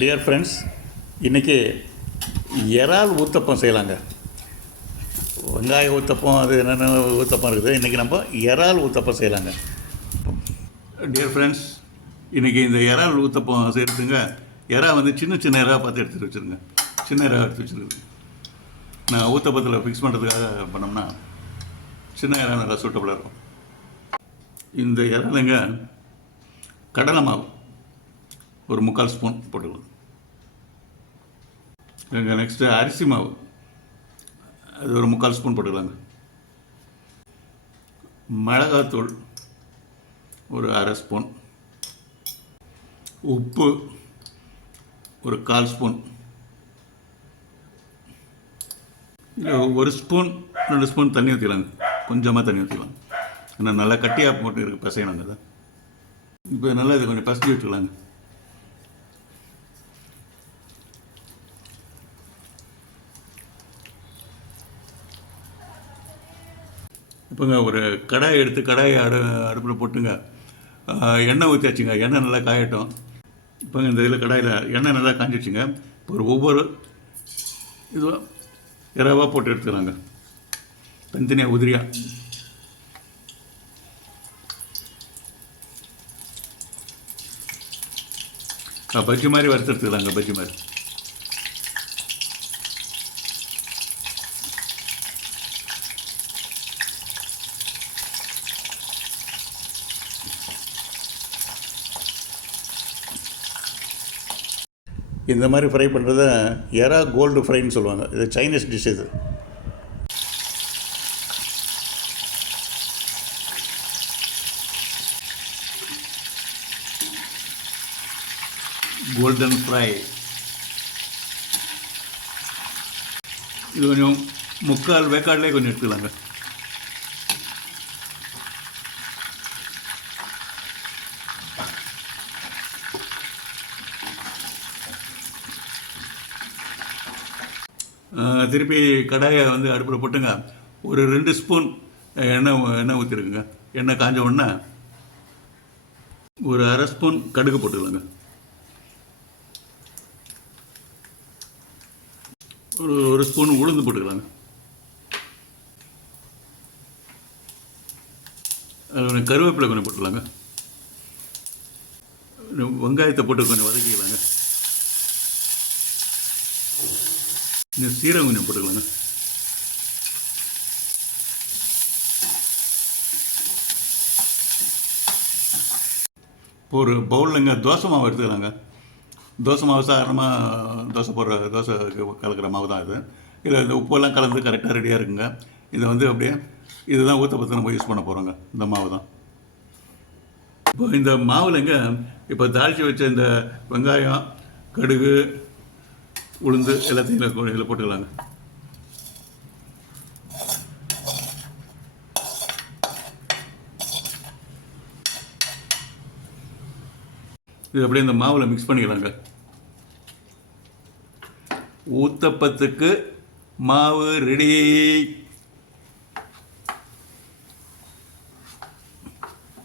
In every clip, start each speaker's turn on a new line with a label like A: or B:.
A: Dear friends இன்றைக்கி இறால் ஊத்தப்பம் செய்யலாங்க. வெங்காய ஊத்தப்பம் அது என்னென்ன ஊத்தப்பம் இருக்குது? இன்றைக்கி நம்ம இறால் ஊத்தப்பம் செய்யலாங்க. டியர் ஃப்ரெண்ட்ஸ் இன்றைக்கி இந்த இறால் ஊத்தப்பம் செய்கிறதுங்க இறா வந்து சின்ன சின்ன இறா பார்த்து எடுத்துகிட்டு வச்சுருங்க. சின்ன இறா எடுத்து வச்சுருக்கு நான் ஊத்தப்பத்தில் ஃபிக்ஸ் பண்ணுறதுக்காக பண்ணோம்னா சின்ன இறா நல்லா சூட்டபுளாக இருக்கும். இந்த இறாலுங்க கடலை மாவு. ஒரு முக்கால் ஸ்பூன் போட்டுக்கலாம் நெக்ஸ்ட்டு அரிசி மாவு. அது ஒரு முக்கால் ஸ்பூன் போட்டுக்கலாங்க. மிளகாத்தூள் ஒரு அரை ஸ்பூன். உப்பு ஒரு கால் ஸ்பூன். இல்லை ஒரு ஸ்பூன் ரெண்டு ஸ்பூன் தண்ணி ஊற்றிக்கலாங்க கொஞ்சமாக தண்ணி ஊற்றிக்கலாம் ஏன்னா நல்லா கட்டியாக போட்டு இருக்குது பசையணுங்க அதை இப்போ நல்லா இதை கொஞ்சம் பசங்கி விட்டுக்கலாங்க இப்போங்க ஒரு கடாயை எடுத்து கடாயை அடு அடுப்பில் போட்டுங்க. எண்ணெய் ஊற்றியாச்சுங்க எண்ணெய் நல்லா காயட்டும். இப்போங்க இந்த இதில் கடாயில் எண்ணெய் நல்லா காஞ்சிடுச்சுங்க இப்போ ஒரு ஒவ்வொரு இதுவாக இரவாக போட்டு எடுத்துக்கலாங்க. தனித்தனியாக உதிரியாக பஜ்ஜி மாதிரி வறுத்து எடுத்துக்கலாங்க பஜ்ஜி மாதிரி. இந்த மாதிரி ஃப்ரை பண்ணுறத எறா கோல்டு ஃப்ரைன்னு சொல்லுவாங்க. இது சைனீஸ் டிஷ் இது. கோல்டன் ஃப்ரை இது கொஞ்சம் முக்கால் வேக்காட்லேயே கொஞ்சம் எடுத்துக்கலாங்க. திருப்பி கடாயை வந்து அடுப்பில் போட்டுங்க. ஒரு ரெண்டு ஸ்பூன் எண்ணெய் எண்ணெய் ஊற்றிருக்குங்க எண்ணெய் காஞ்ச உடனே ஒரு அரை ஸ்பூன் கடுகு போட்டுக்கலாங்க. ஒரு ஒரு ஸ்பூன் உளுந்து போட்டுக்கலாங்க. அது கருவேப்பிலை கொஞ்சம் போட்டுக்கலாங்க. வெங்காயத்தை போட்டு கொஞ்சம் வதக்கிக்கலாங்க. இந்த சீரகம் கொஞ்சம் போட்டுக்கலாங்க. இப்போ ஒரு பவுலில்ங்க தோசை மாவு எடுத்துக்கலாங்க. தோசை மாவு சாதாரணமாக தோசை போடுற தோசை கலக்கிற மாவு தான் இது. இதில் இந்த உப்பெல்லாம் கலந்து கரெக்டாக ரெடியாக இருக்குங்க. இதை வந்து அப்படியே இதுதான் ஊற்றப்பத்து நம்ம யூஸ் பண்ண போகிறோங்க இந்த மாவு தான். இப்போ இந்த மாவுலங்க இப்போ தாளித்து வச்ச இந்த வெங்காயம் கடுகு உளுந்து எல்லாத்தையும் இதில் போட்டுக்கலாங்க. இது அப்படியே இந்த மாவில் மிக்ஸ் பண்ணிக்கலாங்க. ஊத்தப்பத்துக்கு மாவு ரெடி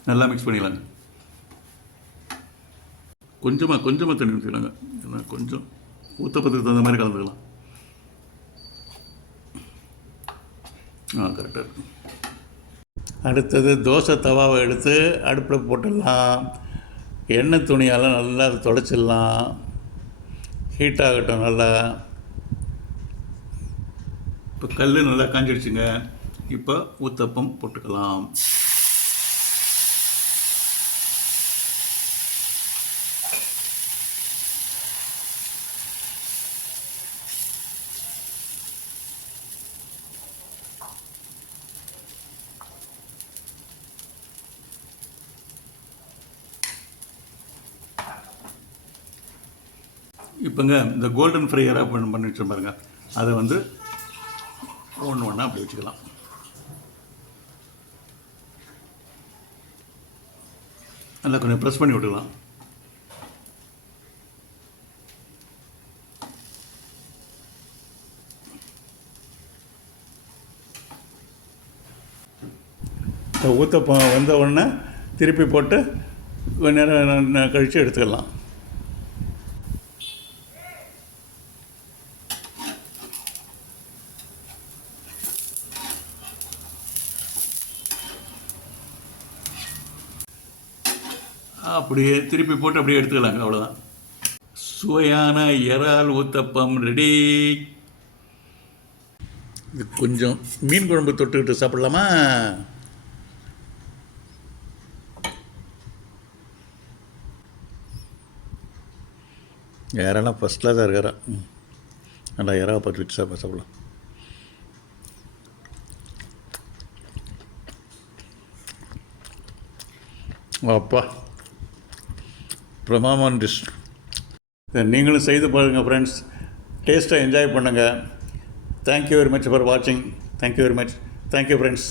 A: நல்லா மிக்ஸ் பண்ணிக்கலாங்க. கொஞ்சமாக கொஞ்சமாக தண்ணி ஊற்றிக்கலாங்க ஏன்னா கொஞ்சம். ஊத்தப்பத்துக்கு தகுந்த மாதிரி கலந்துக்கலாம். ஆ கரெக்டாக அடுத்தது தோசை தவாவை எடுத்து அடுப்பில் போட்டுடலாம். எண்ணெய் துணியால் நல்லா அதை தொடச்சிடலாம். ஹீட் ஆகட்டும் நல்லா. இப்போ கல் நல்லா காஞ்சிடுச்சுங்க. இப்போ ஊத்தப்பம் போட்டுக்கலாம். இப்போங்க இந்த கோல்டன் ஃப்ரையராக பண்ணி பண்ணி பாருங்க. அதை வந்து ஒன்று ஒன்றா அப்படி வச்சுக்கலாம். நல்லா கொஞ்சம் ப்ரெஸ் பண்ணி விட்டுக்கலாம். இப்போ ஊத்தப்பம் வந்த உடனே திருப்பி போட்டு கொஞ்ச நேரம் கழித்து எடுத்துக்கலாம். அப்படியே திருப்பி போட்டு அப்படியே எடுத்துக்கலாங்க அவ்வளோதான் சுவையான இறால் ஊத்தப்பம் ரெடி இது கொஞ்சம் மீன் குழம்பு தொட்டுக்கிட்டு சாப்பிடலாமா? யாரெல்லாம் ஃபஸ்ட் கிளாஸாக இருக்காரா? நல்லா இறாவை பார்த்து வச்சு சாப்பிட சாப்பிடலாம். அப்பா. பிரமாமான் டிஷ் இதை நீங்களும் செய்து பாருங்கள் ஃப்ரெண்ட்ஸ் டேஸ்ட்டை என்ஜாய் பண்ணுங்கள் thank you very much for வாட்சிங் thank you very much thank you friends